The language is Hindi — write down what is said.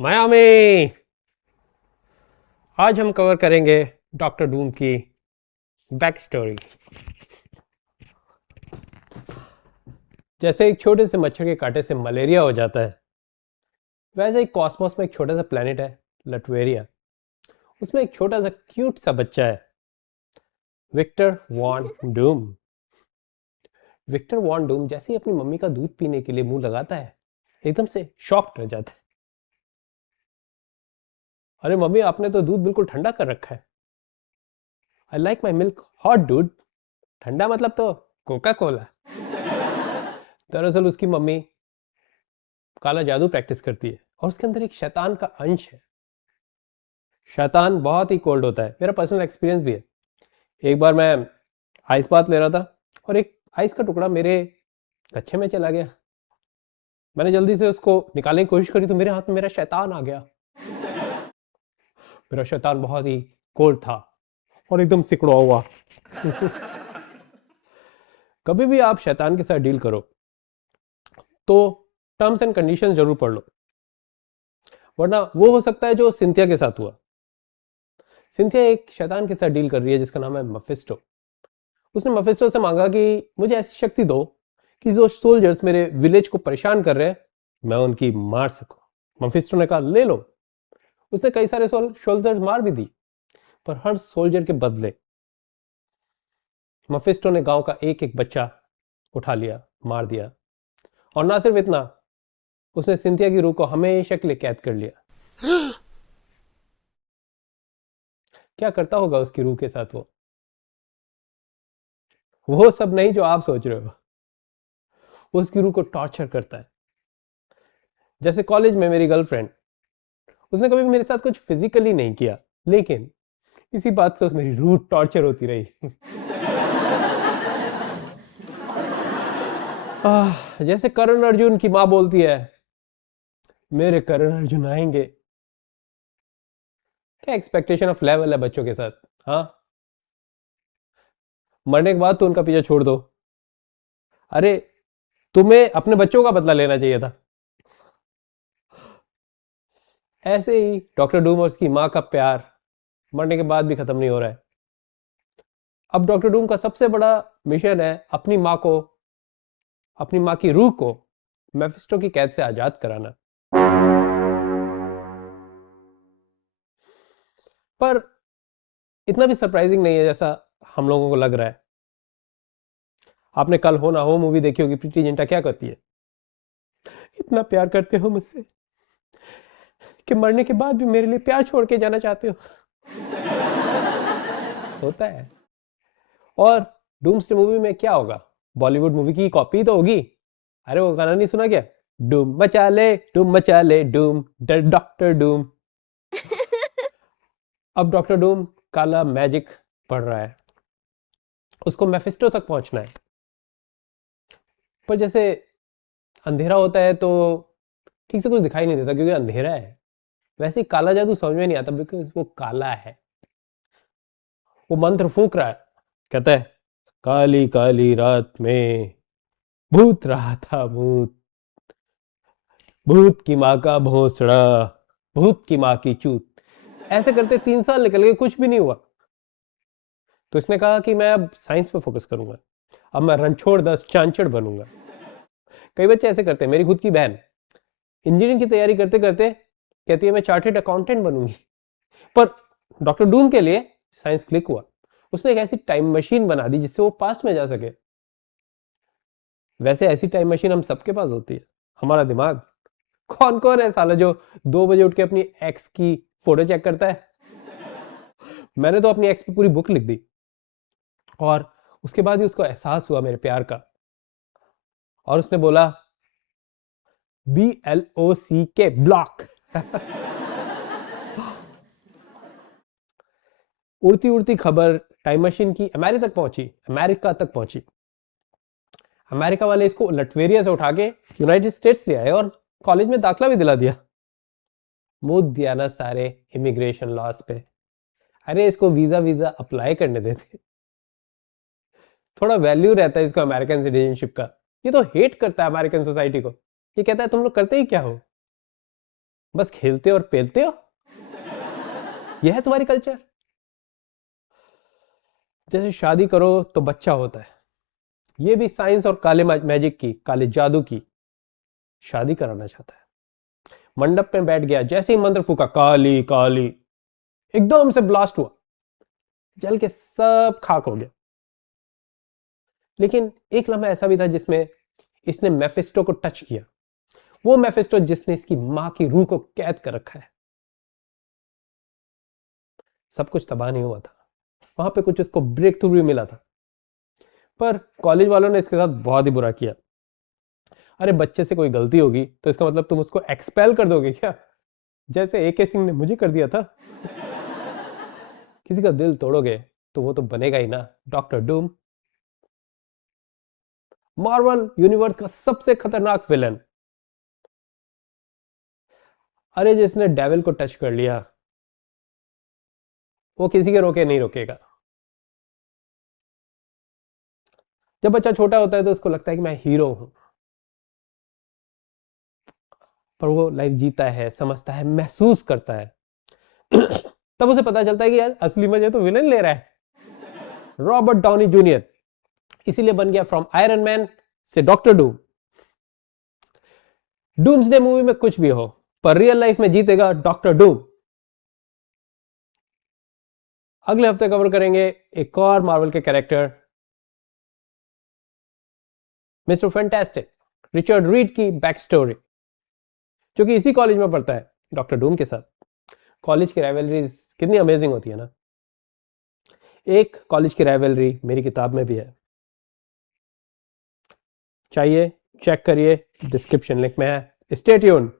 मायामी। आज हम कवर करेंगे डॉक्टर डूम की बैक स्टोरी। जैसे एक छोटे से मच्छर के कांटे से मलेरिया हो जाता है, वैसे ही कॉस्मोस में एक छोटा सा प्लेनेट है, लटवेरिया। उसमें एक छोटा सा क्यूट सा बच्चा है, Victor Von Doom. Victor Von Doom जैसे ही अपनी मम्मी का दूध पीने के लिए मुंह लगाता है, एकदम से शॉक्ड रह जाता है। अरे मम्मी, आपने तो दूध बिल्कुल ठंडा कर रखा है। I like my milk hot dude. ठंडा मतलब तो कोका कोला। दरअसल उसकी मम्मी काला जादू प्रैक्टिस करती है और उसके अंदर एक शैतान का अंश है। शैतान बहुत ही कोल्ड होता है, मेरा पर्सनल एक्सपीरियंस भी है। एक बार मैं आइस बात ले रहा था और एक आइस का टुकड़ा मेरे कच्छे में चला गया। मैंने जल्दी से उसको निकालने की कोशिश करी तो मेरे हाथ में मेरा शैतान आ गया। मेरा शैतान बहुत ही कोल्ड था और एकदम सिकुड़ा हुआ। कभी भी आप शैतान के साथ डील करो तो टर्म्स एंड कंडीशंस जरूर पढ़ लो, वरना वो हो सकता है जो सिंथिया के साथ हुआ। सिंथिया एक शैतान के साथ डील कर रही है जिसका नाम है मफिस्टो। उसने मफिस्टो से मांगा कि मुझे ऐसी शक्ति दो कि जो सोल्जर्स मेरे विलेज को परेशान कर रहे हैं, मैं उनकी मार सकूं। मफिस्टो ने कहा ले लो। उसने कई सारे सोल्जर्स मार भी दी, पर हर सोल्जर के बदले मफिस्टो ने गांव का एक एक बच्चा उठा लिया, मार दिया। और ना सिर्फ इतना, उसने सिंथिया की रूह को हमेशा के लिए कैद कर लिया। क्या करता होगा उसकी रूह के साथ वो सब नहीं जो आप सोच रहे हो। वो उसकी रूह को टॉर्चर करता है। जैसे कॉलेज में मेरी गर्लफ्रेंड, उसने कभी मेरे साथ कुछ फिजिकली नहीं किया, लेकिन इसी बात से मेरी रूह टॉर्चर होती रही। जैसे करण अर्जुन की माँ बोलती है, मेरे करण अर्जुन आएंगे। क्या एक्सपेक्टेशन ऑफ लेवल है बच्चों के साथ। हाँ, मरने के बाद तो उनका पीछा छोड़ दो। अरे, तुम्हें अपने बच्चों का बदला लेना चाहिए था। ऐसे ही डॉक्टर डूम और उसकी माँ का प्यार मरने के बाद भी खत्म नहीं हो रहा है। अब डॉक्टर डूम का सबसे बड़ा मिशन है अपनी माँ की रूह को मेफिस्टो की कैद से आजाद कराना। पर इतना भी सरप्राइजिंग नहीं है जैसा हम लोगों को लग रहा है। आपने कल हो ना हो मूवी देखी होगी। प्रीति जिंटा क्या करती है, इतना प्यार करते हो मुझसे कि मरने के बाद भी मेरे लिए प्यार छोड़ के जाना चाहते हो। होता है। और डूम्सडे मूवी में क्या होगा, बॉलीवुड मूवी की कॉपी तो होगी। अरे वो गाना नहीं सुना क्या, डूम मचा ले डूम, डॉक्टर डूम। अब डॉक्टर डूम काला मैजिक पढ़ रहा है, उसको मेफिस्टो तक पहुंचना है। पर जैसे अंधेरा होता है तो ठीक से कुछ दिखाई नहीं देता क्योंकि अंधेरा है। वैसे ही काला जादू समझ में नहीं आता बिकॉज वो काला है। वो मंत्र फूंक रहा है, कहता है काली काली रात में भूत रहा था भूत, भूत की माँ का भोसड़ा, भूत की माँ की चूत। ऐसे करते 3 साल निकल गए, कुछ भी नहीं हुआ। तो इसने कहा कि मैं अब साइंस पे फोकस करूंगा, अब मैं रणछोड़ दास चांचड़ बनूंगा। कई बच्चे ऐसे करते हैं। मेरी खुद की बहन इंजीनियरिंग की तैयारी करते करते कहती है मैं चार्टेड अकाउंटेंट बनूंगी। पर डॉक्टर डूम के लिए साइंस क्लिक हुआ। उसने एक ऐसी टाइम मशीन बना दी जिससे वो पास्ट में जा सके। वैसे ऐसी टाइम मशीन हम सबके पास होती है, हमारा दिमाग। कौन कौन है साला जो 2 बजे उठ के अपनी एक्स की फोटो चेक करता है। मैंने तो अपनी एक्स पे पूरी बुक लिख दी और उसके बाद ही उसको एहसास हुआ मेरे प्यार का। और उसने बोला BLOCK ब्लॉक। उड़ती उड़ती खबर टाइम मशीन की अमेरिका तक पहुंची। अमेरिका वाले इसको लटवेरिया से उठा के यूनाइटेड स्टेट्स ले आए और कॉलेज में दाखला भी दिला दिया। मुंह दिया ना सारे इमिग्रेशन लॉस पे। अरे इसको वीजा वीजा अप्लाई करने देते, थोड़ा वैल्यू रहता है इसको अमेरिकन सिटीजनशिप का। ये तो हेट करता है अमेरिकन सोसाइटी को। ये कहता है तुम लोग करते ही क्या हो। बस खेलते और पेलते हो, यह है तुम्हारी कल्चर। जैसे शादी करो तो बच्चा होता है, ये भी साइंस और काले मैजिक की, काले जादू की शादी कराना चाहता है। मंडप में बैठ गया, जैसे ही मंत्र फूका, काली काली, एकदम से ब्लास्ट हुआ, जल के सब खाक हो गया। लेकिन एक लम्हा ऐसा भी था जिसमें इसने मेफिस्टो को टच किया, वो मेफिस्टो जिसने इसकी मां की रूह को कैद कर रखा है। सब कुछ तबाह नहीं हुआ था, वहां पे कुछ उसको ब्रेक थ्रू भी मिला था, पर कॉलेज वालों ने इसके साथ बहुत ही बुरा किया। अरे बच्चे से कोई गलती होगी तो इसका मतलब तुम उसको एक्सपेल कर दोगे क्या, जैसे AK सिंह ने मुझे कर दिया था। किसी का दिल तोड़ोगे तो वो तो बनेगा ही ना डॉक्टर डूम, मार्वल यूनिवर्स का सबसे खतरनाक विलन। अरे जिसने डेविल को टच कर लिया वो किसी के रोके नहीं रोकेगा। जब बच्चा छोटा होता है तो उसको लगता है कि मैं हीरो हूं, पर वो लाइफ जीता है, समझता है, महसूस करता है, तब उसे पता चलता है कि यार असली मजे तो विलन ले रहा है, रॉबर्ट डाउनी जूनियर। इसीलिए बन गया फ्रॉम आयरन मैन से डॉक्टर डूम। डूम्सडे मूवी में कुछ भी हो, पर रियल लाइफ में जीतेगा डॉक्टर डूम। अगले हफ्ते कवर करेंगे एक और मार्वल के character, mister fantastic, Richard read की बैक स्टोरी, जो कि इसी कॉलेज में पढ़ता है डॉक्टर डूम के साथ। कॉलेज की राइवलरीज कितनी अमेजिंग होती है ना। एक कॉलेज की राइवलरी मेरी किताब में भी है, चाहिए चेक करिए, डिस्क्रिप्शन लिंक में है। Stay tuned.